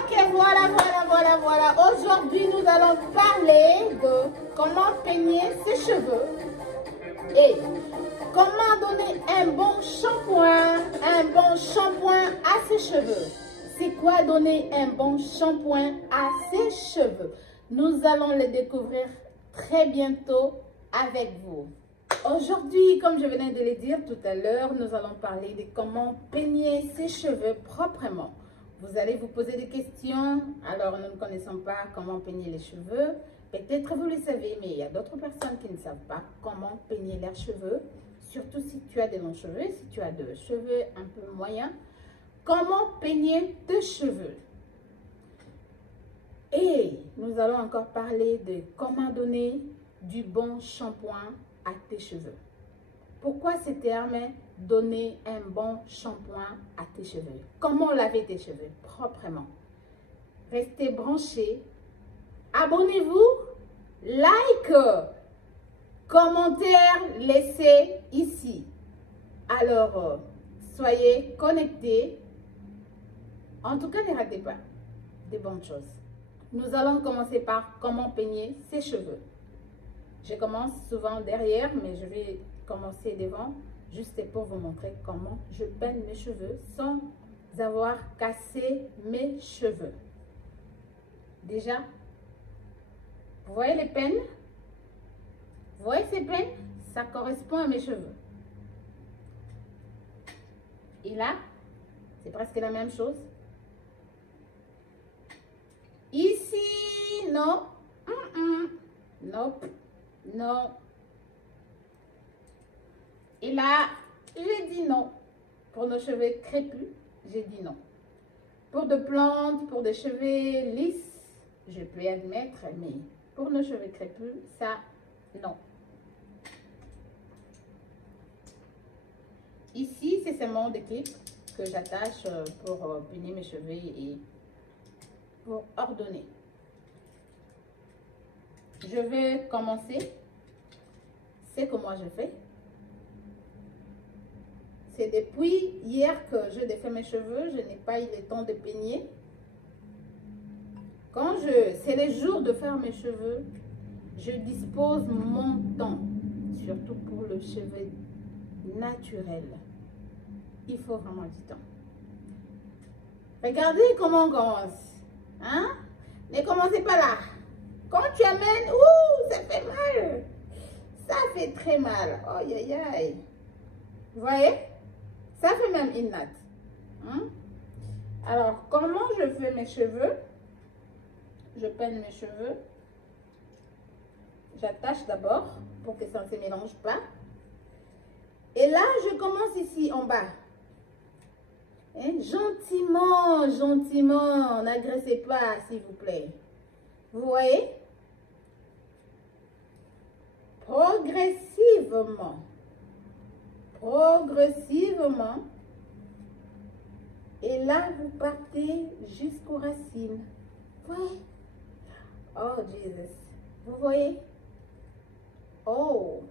Ok, voilà. Aujourd'hui, nous allons parler de comment peigner ses cheveux et comment donner un bon shampoing à ses cheveux. C'est quoi donner un bon shampoing à ses cheveux? Nous allons le découvrir très bientôt avec vous. Aujourd'hui, comme je venais de le dire tout à l'heure, nous allons parler de comment peigner ses cheveux proprement. Vous allez vous poser des questions. Alors, nous ne connaissons pas comment peigner les cheveux. Peut-être vous le savez, mais il y a d'autres personnes qui ne savent pas comment peigner leurs cheveux. Surtout si tu as des longs cheveux, si tu as des cheveux un peu moyens. Comment peigner tes cheveux? Et nous allons encore parler de comment donner du bon shampoing à tes cheveux. Pourquoi ce terme donner un bon shampoing à tes cheveux? Comment laver tes cheveux proprement? Restez branchés. Abonnez-vous, like, commentaire, laissez ici. Alors, soyez connectés. En tout cas, ne ratez pas de bonnes choses. Nous allons commencer par comment peigner ses cheveux. Je commence souvent derrière, mais je vais commencer devant, juste pour vous montrer comment je peigne mes cheveux sans avoir cassé mes cheveux. Déjà, vous voyez les peines? Vous voyez ces peines? Ça correspond à mes cheveux. Et là, c'est presque la même chose. Ici, non. Nope. Non. Et là, j'ai dit non. Pour nos cheveux crépus, j'ai dit non. Pour de plantes, pour des cheveux lisses, je peux admettre, mais pour nos cheveux crépus, ça, non. Ici, c'est seulement des clips que j'attache pour peigner mes cheveux et pour ordonner. Je vais commencer. C'est que moi je fais. C'est depuis hier que je défais mes cheveux. Je n'ai pas eu le temps de peigner. C'est le jour de faire mes cheveux, je dispose mon temps. Surtout pour le cheveu naturel. Il faut vraiment du temps. Regardez comment on commence. Hein? Ne commencez pas là. Quand tu amènes, ouh, ça fait mal. Ça fait très mal. Oh, aïe, aïe. Vous voyez? Ça fait même une natte. Hein? Alors, comment je fais mes cheveux? Je peigne mes cheveux. J'attache d'abord pour que ça ne se mélange pas. Et là, je commence ici en bas. Hein? Gentiment, gentiment. N'agressez pas, s'il vous plaît. Vous voyez? Progressivement. Progressivement. Et là, vous partez jusqu'aux racines. Vous voyez? Oh, Jesus. Vous voyez? Oh.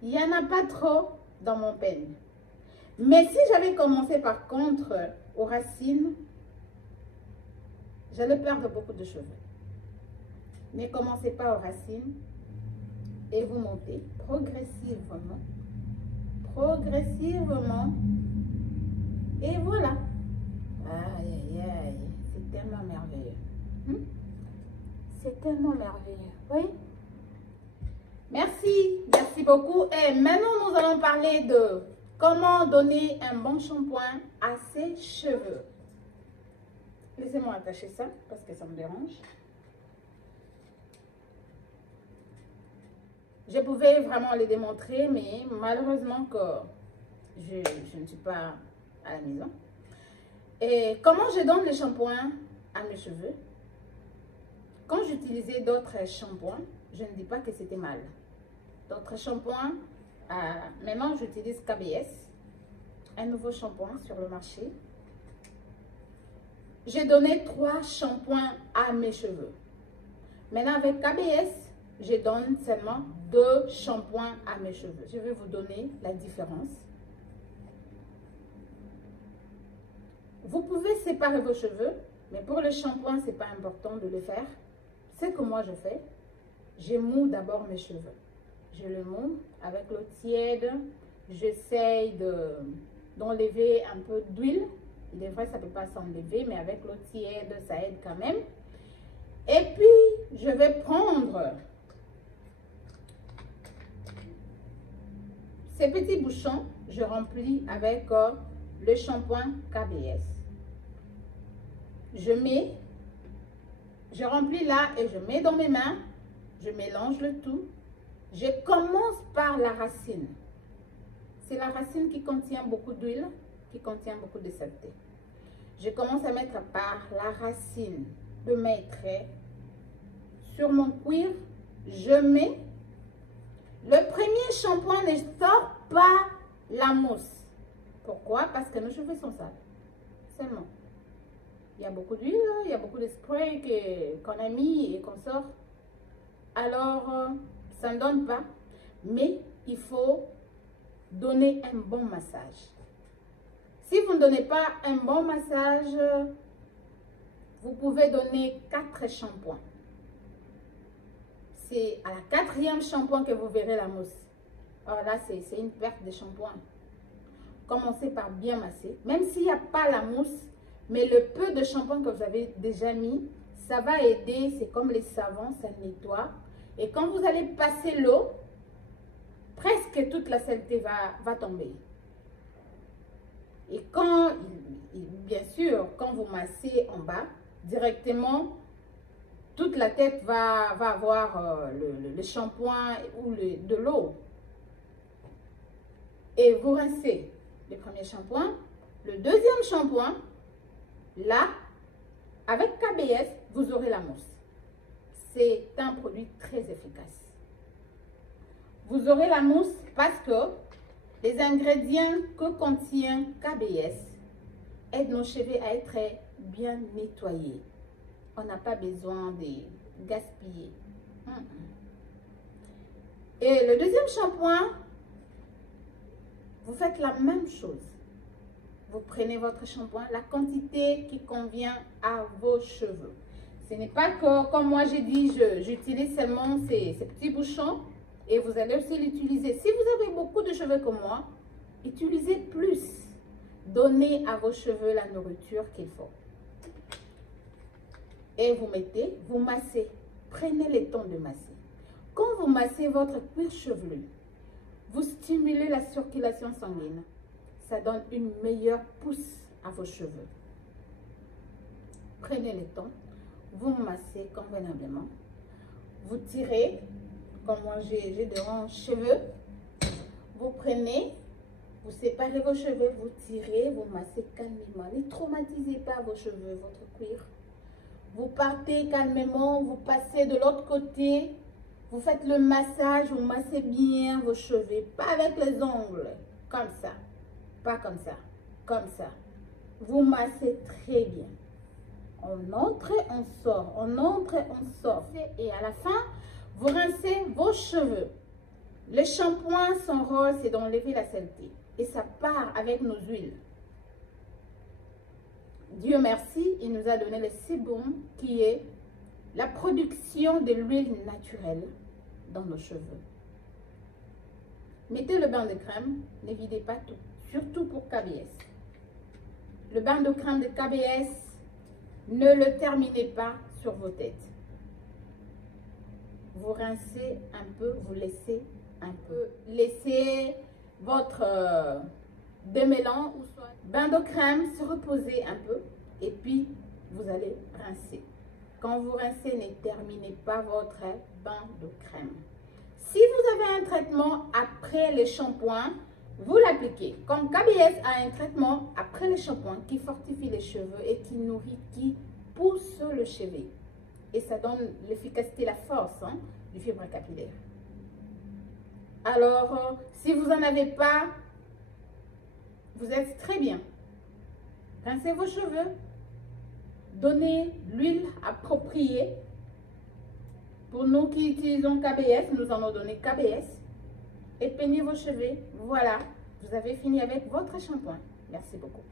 Il n'y en a pas trop dans mon peigne. Mais si j'avais commencé par contre aux racines, j'allais perdre beaucoup de cheveux. Ne commencez pas aux racines et vous montez progressivement. Progressivement. Et voilà. Aïe, aïe, aïe. C'est tellement merveilleux. C'est tellement merveilleux. Oui? Merci. Merci beaucoup. Et maintenant, nous allons parler de comment donner un bon shampoing à ses cheveux. Laissez-moi attacher ça parce que ça me dérange. Je pouvais vraiment le démontrer, mais malheureusement que je ne suis pas à la maison. Et comment je donne le shampoing à mes cheveux? Quand j'utilisais d'autres shampoings, je ne dis pas que c'était mal. D'autres shampoings, maintenant j'utilise KBS, un nouveau shampoing sur le marché. J'ai donné 3 shampoings à mes cheveux. Maintenant avec KBS, je donne seulement 2 shampoings à mes cheveux. Je vais vous donner la différence. Vous pouvez séparer vos cheveux, mais pour le shampoing, ce n'est pas important de le faire. Ce que moi je fais, je moue d'abord mes cheveux. Je le moue avec l'eau tiède. J'essaye d'enlever un peu d'huile. Il est vrai, ça ne peut pas s'enlever, mais avec l'eau tiède, ça aide quand même. Et puis, je vais prendre ces petits bouchons. Je remplis avec le shampoing KBS. Je remplis là et je mets dans mes mains. Je mélange le tout. Je commence par la racine. C'est la racine qui contient beaucoup d'huile, qui contient beaucoup de saleté. Je commence à mettre par la racine de mes traits sur mon cuir. Je mets le premier shampoing, ne sort pas la mousse. Pourquoi? Parce que nos cheveux sont sales. Seulement. Il y a beaucoup d'huile, il y a beaucoup de spray qu'on a mis et qu'on sort. Alors, ça ne donne pas. Mais il faut donner un bon massage. Si vous ne donnez pas un bon massage, vous pouvez donner 4 shampoings. C'est à la 4e shampoing que vous verrez la mousse. Alors là, c'est une perte de shampoing. Commencez par bien masser. Même s'il n'y a pas la mousse, mais le peu de shampoing que vous avez déjà mis, ça va aider. C'est comme les savons, ça nettoie. Et quand vous allez passer l'eau, presque toute la saleté va tomber. Et quand, bien sûr, quand vous massez en bas, directement, toute la tête va avoir le shampoing ou de l'eau. Et vous rincez le premier shampoing. Le deuxième shampoing, là, avec KBS, vous aurez la mousse. C'est un produit très efficace. Vous aurez la mousse parce que les ingrédients que contient KBS aident nos cheveux à être bien nettoyés. On n'a pas besoin de gaspiller. Et le deuxième shampoing, vous faites la même chose. Vous prenez votre shampoing, la quantité qui convient à vos cheveux. Ce n'est pas que, comme moi j'ai dit, j'utilise seulement ces petits bouchons. Et vous allez aussi l'utiliser. Si vous avez beaucoup de cheveux comme moi, utilisez plus. Donnez à vos cheveux la nourriture qu'il faut. Et vous mettez, vous massez. Prenez le temps de masser. Quand vous massez votre cuir chevelu, vous stimulez la circulation sanguine. Ça donne une meilleure pousse à vos cheveux. Prenez le temps, vous massez convenablement. Vous tirez. Comme moi j'ai de longs cheveux, vous prenez, vous séparez vos cheveux, vous tirez, vous massez calmement. Ne traumatisez pas vos cheveux, votre cuir. Vous partez calmement, vous passez de l'autre côté, vous faites le massage, vous massez bien vos cheveux, pas avec les ongles, comme ça, pas comme ça, comme ça. Vous massez très bien. On entre, on sort, on entre, on sort. Et à la fin, vous rincez vos cheveux. Le shampoing, son rôle, c'est d'enlever la saleté. Et ça part avec nos huiles. Dieu merci, il nous a donné le sébum qui est la production de l'huile naturelle dans nos cheveux. Mettez le bain de crème, ne videz pas tout, surtout pour KBS. Le bain de crème de KBS, ne le terminez pas sur vos têtes. Vous rincez un peu, vous laissez un peu. Laissez votre démêlant ou soit bain de crème se reposer un peu et puis vous allez rincer. Quand vous rincez, ne terminez pas votre bain de crème. Si vous avez un traitement après le shampoing, vous l'appliquez. Comme KBS a un traitement après le shampoing qui fortifie les cheveux et qui nourrit, qui pousse le cheveu. Et ça donne l'efficacité, la force du fibre capillaire. Alors, si vous n'en avez pas, vous êtes très bien. Rincez vos cheveux. Donnez l'huile appropriée. Pour nous qui utilisons KBS, nous allons donner KBS. Et peignez vos cheveux. Voilà, vous avez fini avec votre shampoing. Merci beaucoup.